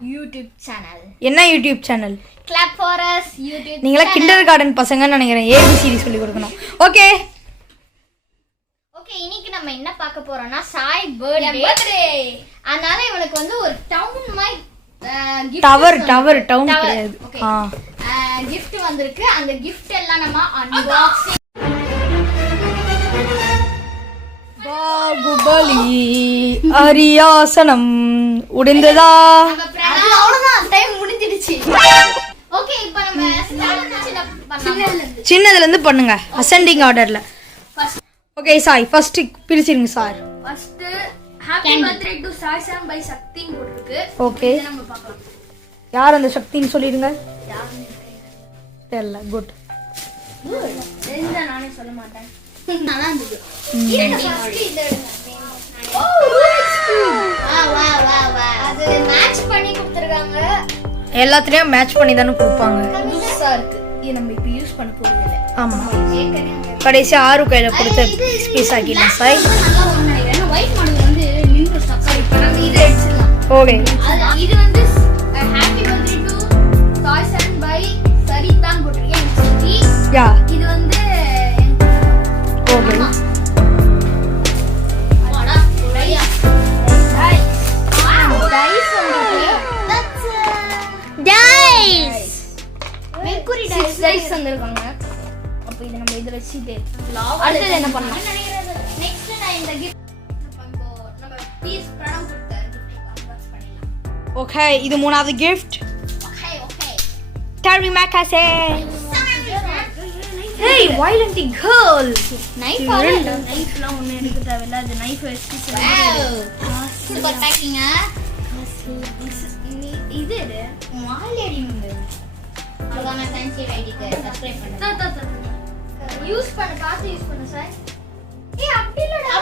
YouTube channel. என்ன YouTube channel? Clap for us YouTube. நீங்களா kindergarten பசங்கன்னு நினைக்கிறேன். ஏபிசிடி சொல்லி கொடுக்கணும். ஓகே ஓகே, இன்னைக்கு நம்ம என்ன பார்க்க போறோம்னா சாய் பர்த்டே. அதனால இவனுக்கு வந்து ஒரு டவுன் மை டவுன் கிடையாது. கிஃப்ட் வந்திருக்கு. அந்த கிஃப்ட் எல்லாம் நம்ம அன்பாக்சிங். பாகுபலி அரியாசனம் உடைந்ததா? அவ்வளவுதான், டைம் முடிஞ்சிடுச்சு. ஓகே, இப்போ நம்ம சின்னதுல இருந்து பண்ணுங்க, அசெண்டிங் ஆர்டர்ல. ஓகே சாய், ஃபர்ஸ்ட் பிரிச்சிருங்க சார். First happy birthday to Sai song by சக்தின்னு போட்டுருக்கு. ஓகே, நம்ம பார்க்கலாம். யார் அந்த சக்தின்னு சொல்லிடுங்க. தெரியல. குட். தெரிஞ்சா நானே சொல்ல மாட்டேன். நல்லா இருந்துது. அது மேட்ச் பண்ணி கொடுத்திருக்காங்க. எல்லாத்தையும் மேட்ச் பண்ணி தானே கொடுப்பாங்க. புதுசா இருக்கு. இது நம்ம இப்போ யூஸ் பண்ண போறது இல்ல. ஆமா, கடைசி 6 கையில கொடுத்த பீஸ் ஆக்கிடலாம் சாய். நல்லா ஒன்னு நினைக்கிறேன். ஒயிட் மாடல் வந்து நின்று ஸ்டக் இப்போ நம்ம இத எடுத்துடலாம். ஓகே, இது வந்து happy birthday to Sai song by சரிதான் போட்டுருக்கேன். சித்தி யா, இது வந்து ஓகே. வாடா ரையா டைஸ். டைஸ் வந்து டைஸ் மெர்க்குரி டைஸ். டைஸ் வந்திருக்காங்க. அப்ப இத நம்ம இதுல வச்சிட்டு அடுத்து என்ன பண்ணலாம்? நெக்ஸ்ட் நான் இந்த கிஃப்ட் நம்ம பீஸ் பிரணம் கொடுத்த கிஃப்ட் அன்பாக்ஸ் பண்ணிடலாம். ஓகே, இது மூணாவது கிஃப்ட். Okay okay. டர்வி மேக்காசே. Hey violent girl. நைஃப் நைஃப்லாம் ஒண்ணு எடுக்க தேவையில்ல. அது நைஃப் வச்சு சூப்பர் பேக்கிங். இது மாலடி வந்து அதான் ஃபேன்சி ஐடிக்கு சப்ஸ்கிரைப் பண்ணுங்க. யூஸ் பண்ண காசு யூஸ் பண்ண சார். ஏய் அப்படி இல்லடா.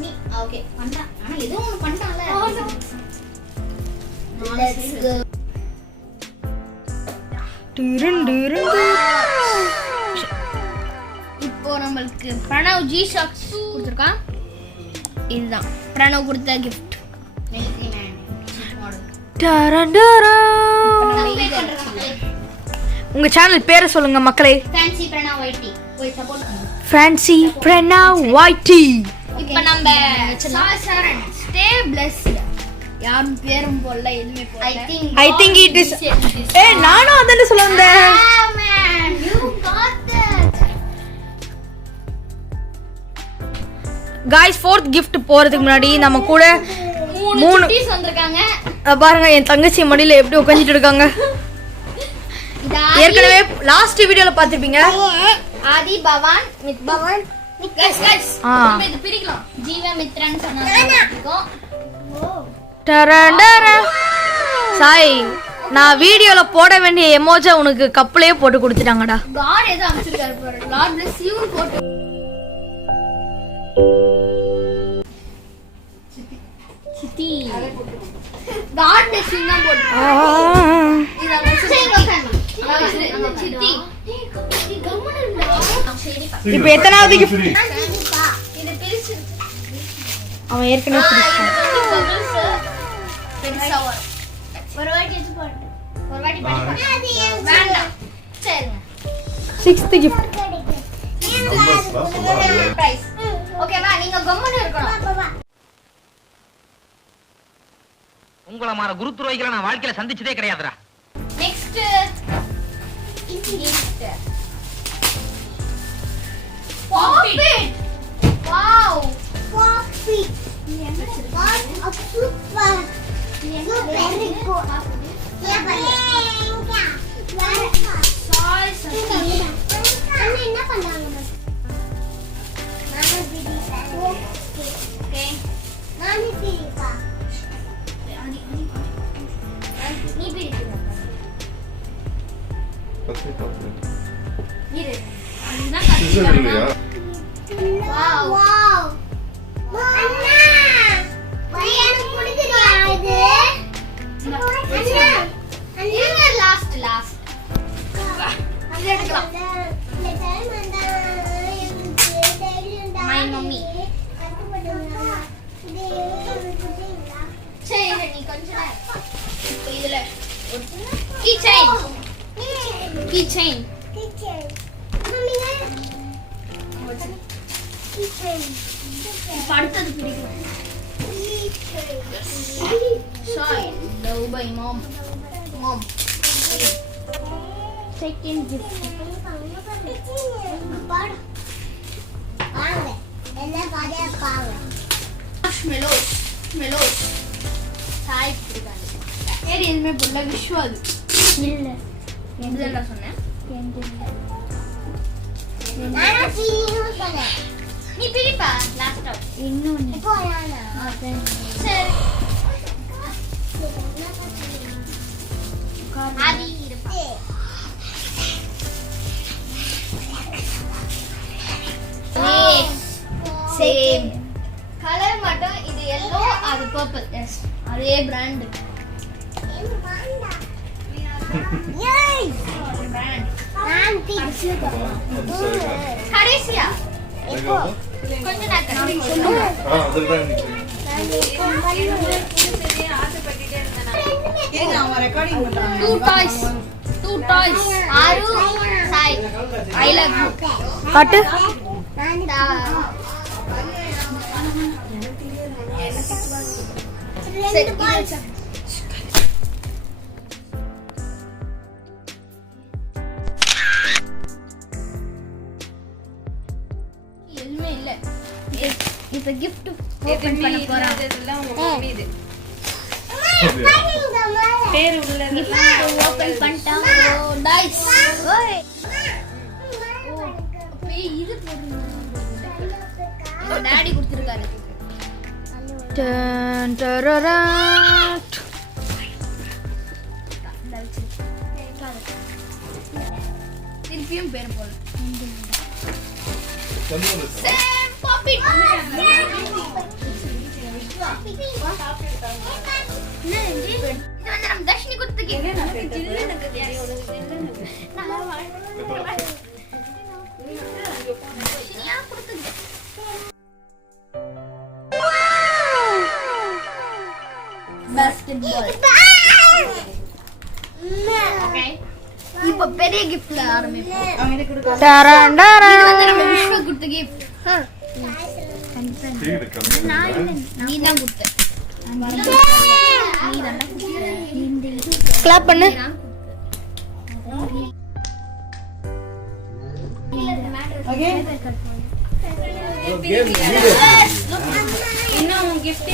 நீ ஓகே பண்ணா. ஆனா ஏதோ ஒன்னு பண்ணால. Let's go. இப்போ நம்மளுக்கு பிரணவ் ஜி ஷாக்ஸ் கொடுத்துருக்கான். இதுதான் பிரணவ் கொடுத்த கிஃப்ட். Next man model. உங்க சேனல் பேரை சொல்லுங்க மக்களே. ஃபேன்சி பிரணவ் ஐடி போய் சப்போர்ட் பண்ணுங்க. ஃபேன்சி பிரணவ் வைட்டி. இப்போ நம்ம சாய் சரண் ஸ்டே பிளெஸ்ட். யாரும் பேரும் போடல, எதுவுமே போடல. I think it is. ஏய் நானும் அதானே சொல்ல வந்தேன். man you got that. Guys, fourth gift போறதுக்கு முன்னாடி நம்ம கூட 3 பீஸ் வந்திருக்காங்க. பாருங்க என் தங்கச்சி மடியில எப்படி உட்கார்ந்துட்டு இருக்காங்க. ஏற்கனவே லாஸ்ட் வீடியோல பாத்திருப்பீங்க. ஆதி பவான் மித் பவான் கைஸ் நம்ம இது பிரிக்கலாம். ஜீவமித்ரன் சொன்னாங்க. சாய், நான் வீடியோல போட வேண்டிய எமோஜா உனக்கு கப்பலே போட்டு கொடுத்துட்டாங்கடா. காட் ஏதோ அமைச்சிருக்காரு பாரு. லார்ட் பிளஸ் யூ போட்டு சித்தி காட் பிளஸ் யூ தான் போட்டு. இத நம்ம சித்தி இப்போ எத்தனாவது கிஃப்ட்? இது பிரிச்சு அவன் ஏற்கனவே பிரிச்சான். பெருசா வரும். ஒரு வாட்டி எடுத்து போடு. ஒரு வாட்டி பண்ணி வேண்டாம். சரிங்க. 6th gift. பிரைஸ். ஓகேவா? நீங்க கம்முன்னு இருக்கணும். உங்கள மாற குரு துரோகிகளை நான் வாழ்க்கையில சந்திச்சதே கிடையாதுடா. Next gift. Poppet. Wow. Poppet. Wow, super. Very good. என்ன பண்றாங்க? நானே பிடிப்பா. ஓகே. நானே பிடிப்பா. நீ பிடிப்பா. இரு. அதுதான் கஷ்டம். Wow. Wow. அண்ணா. எனக்கு பிடிக்குதா இது? அண்ணா. இது லாஸ்ட். அது எடுக்கலாம். My mummy. சரி நீ கொஞ்சம் கீ செயின் அடுத்தது பிடிக்கும் Sai love by mom second gift மெலோஸ் சாய் பிடிக்காது சரி எதுவுமே போடல விஷுவல் இல்லை என்ன சொன்னேன் நீ பிடிப்பா லாஸ்ட் அவுட் இன்னொன்னு சரி ஆதி இருப்பா சேம் கலர் மட்டும் இது yellow அது purple எஸ் அதே பிராண்ட் கடைசியா கொஞ்ச two toys ஆரு சாய் I love you காட்டு சரி எதுவுமே இல்ல இப்ப கிஃப்ட் ஓபன் பண்ண போறோம் பேர் உள்ளதெல்லாம் ஓபன் பண்ணிட்டோம் டைஸ் ஓய் இது போடுங்க டாடி கொடுத்திருக்காரு டன் டரரா திருப்பியும் பேர் போல சேம் பாப்பி இது வந்து நம்ம தர்ஷினி கொடுத்து இப்ப பெரிய கிஃப்ட்ல ஆரம்பிப்போம் டரன் டரன் இது வந்து நம்ம விஷ்ணு கொடுத்த கிஃப்ட் நீ தான் கொடுத்த கிளாப் பண்ணு இன்னும் கிஃப்ட்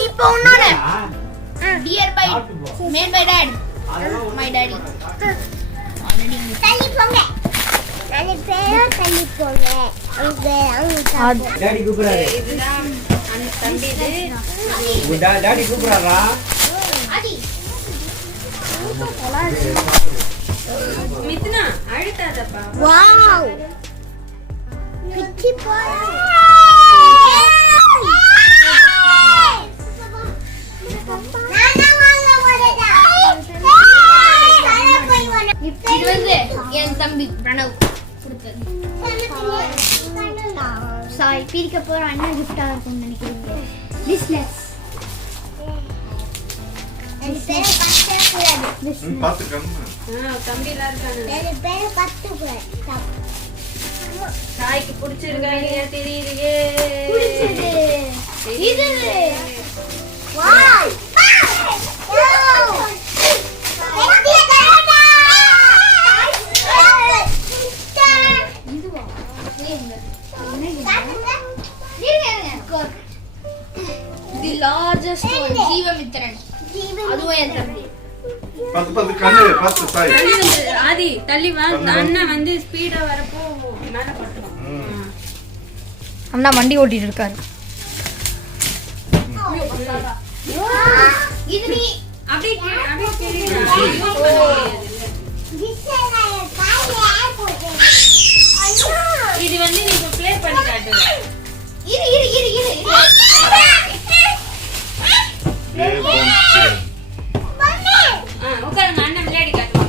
இப்போ இன்னொன்னு dear by made by dad my daddy தள்ளி போங்க நானே பேரோ தள்ளி போங்க டாடி கூப்பிடுறாரு இதுதான் அந்த தம்பி உங்க டாடி கூப்பிடுறாரா ஆதி மித்னா அழுத்தாதப்பா வாவ் பிச்சி போறா இது வந்து என் தம்பி பிரணவ் கொடுத்தது சாய் பிரிக்க போற அண்ணா கிஃப்டா இருக்கும்னு நினைக்கிறீங்க பிசினஸ் தம்பி எல்லாம் இருக்காங்க சாய்க்கு பிடிச்சிருக்கா இல்லையா தெரியலையே இது வாவ் தி லார்ஜஸ்ட் ஒன் ஜீவமித்ரன் அதுவும் என் தம்பி தள்ளி வந்து ஆதி தள்ளி வா அண்ணன் வந்து ஸ்பீடா வரப்போ மேல பட்டுரும் அண்ணா வண்டி ஓட்டிட்டு இருக்காரு இது நீ அப்படியே இது வந்து நீ ப்ளே பண்ணி காட்டு இரு உட்காருங்க அண்ணன் விளையாடி காட்டுவான்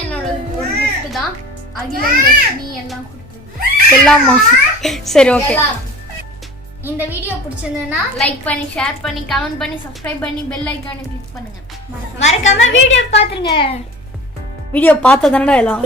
என்னோட ஒரு gift தான் அகிலன் தர்ஷினி எல்லாம் கொடுத்தது எல்லாமா சரி ஓகே எல்லாரும் இந்த வீடியோ பிடிச்சிருந்ததுன்னா லைக் பண்ணி ஷேர் பண்ணி கமெண்ட் பண்ணி சப்ஸ்கிரைப் பண்ணி பெல் ஐகானை கிளிக் பண்ணுங்க. மறக்காம வீடியோ பாத்துருங்க. வீடியோ பார்த்தா தானடா எல்லாம்